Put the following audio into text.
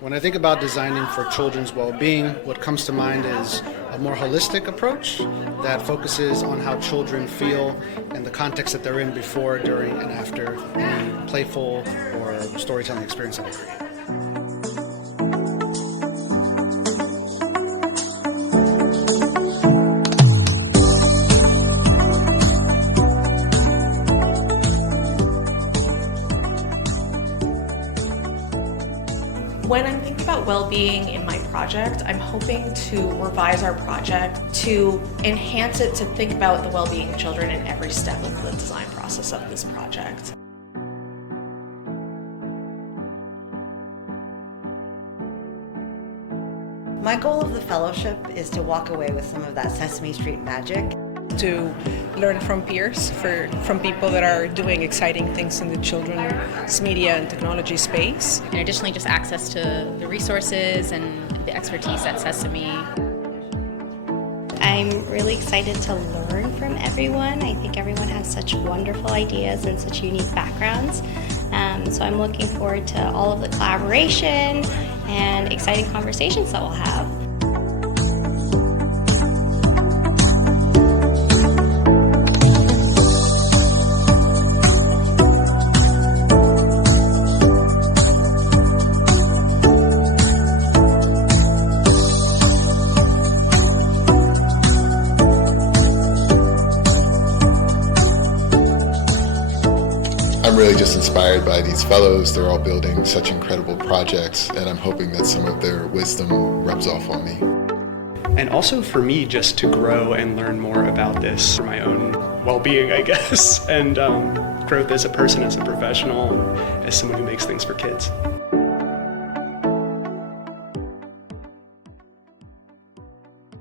When I think about designing for children's well-being, what comes to mind is a more holistic approach that focuses on how children feel and the context that they're in before, during, and after any playful or storytelling experience that they create. When I'm thinking about well-being in my project, I'm hoping to revise our project to enhance it to think about the well-being of children in every step of the design process of this project. My goal of the fellowship is to walk away with some of that Sesame Street magic. To learn from peers, from people that are doing exciting things in the children's media and technology space. And additionally, just access to the resources and the expertise at Sesame. I'm really excited to learn from everyone. I think everyone has such wonderful ideas and such unique backgrounds. So I'm looking forward to all of the collaboration and exciting conversations that we'll have. I'm really just inspired by these fellows. They're all building such incredible projects, and I'm hoping that some of their wisdom rubs off on me. And also for me, just to grow and learn more about this for my own well-being, I guess, and growth as a person, as a professional, and as someone who makes things for kids.